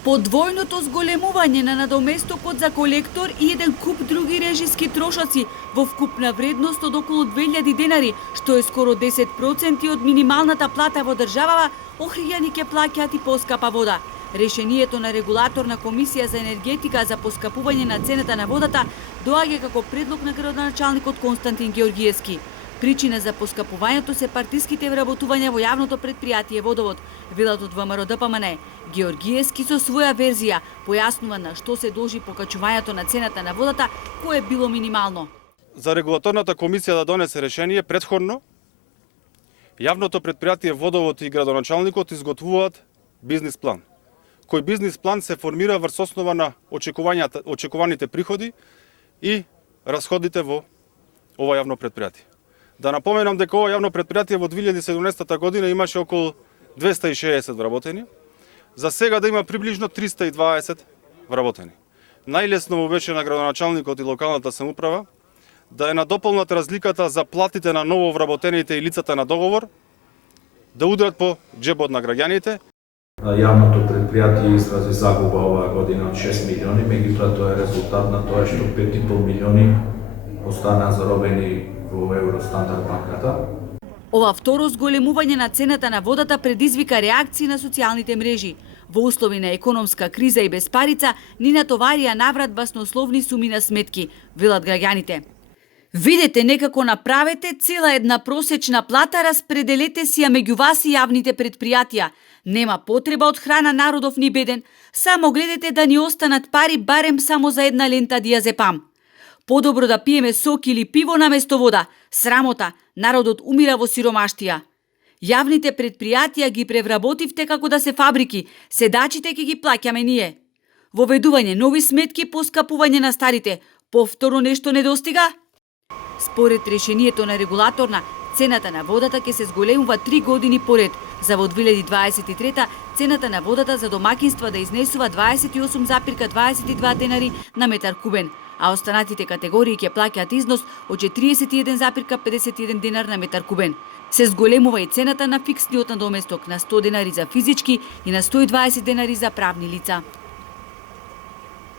По двојното зголемување на надоместокот за колектор и еден куп други режиски трошоци во вкупна вредност од околу 2000 денари, што е скоро 10% од минималната плата во државава, Охриѓани ќе плаќаат и поскапа вода. Решението на регулаторна комисија за енергетика за поскапување на цената на водата доаѓа како предлог на градоначалникот Константин Георгиевски. Причина за поскапувањето се партиските вработувања во јавното претпријатие Водовод, велат од ВМРО-ДПМН. Георгиевски со своја верзија појаснува на што се должи покачувањето на цената на водата, кое било минимално. За регулаторната комисија да донесе решение предходно, јавното претпријатие Водовод и градоначалникот изготвуваат бизнис план. Кој бизнис план се формира врз основа на очекуваните приходи и расходите во ова јавно претпријатие. Да напоменам дека ова јавно претпријатие во 2017 година имаше околу 260 вработени, за сега да има приближно 320 вработени. Најлесно му беше на градоначалникот и локалната самоуправа да е надополнат разликата за платите на ново вработените и лицата на договор, да удрат по џебот на граѓаните. Јавното претпријатие изрази загуба оваа година од 6 милиони, меѓутоа тоа е резултат на тоа што 5,5 милиони остана заробени во Евростандард банката. Ова второ зголемување на цената на водата предизвика реакции на социјалните мрежи. Во услови на економска криза и безпарица ни натоварија наврат баснословни суми на сметки, велат граѓаните. Видете, некако направете цела една просечна плата, распределете си ја меѓу вас и јавните претпријатија. Нема потреба од храна народов ни беден, само гледате да ни останат пари барем само за една лента диазепам. Подобро да пиеме сок или пиво наместо вода. Срамота, народот умира во сиромаштија. Јавните претпријатија ги превработивте како да се фабрики, седачите ќе ги плаќаме ние. Воведување нови сметки, поскапување на старите, повторно нешто недостига? Според решението на регулаторна, цената на водата ќе се зголемува 3 години поред. За во 2023 цената на водата за домакинства да изнесува 28,22 денари на метар кубен, а останатите категории ќе плаќаат износ од 41,51 денар на метар кубен. Се зголемува и цената на фиксниот надоместок на 100 денари за физички и на 120 денари за правни лица.